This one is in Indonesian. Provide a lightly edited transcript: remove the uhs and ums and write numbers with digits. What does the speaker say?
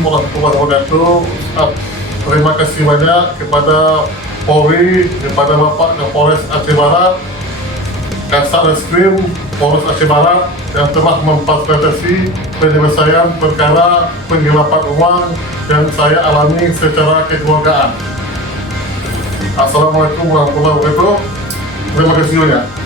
warahmatullahi wabarakatuh. Terima kasih banyak kepada Polri, kepada Bapak Kapolres Aceh Barat, Kasat Reskrim Polres Aceh Barat yang telah memfasilitasi penyelesaian perkara penggelapan uang yang saya alami secara kekeluargaan. Assalamualaikum warahmatullahi wabarakatuh. Terima kasih banyak.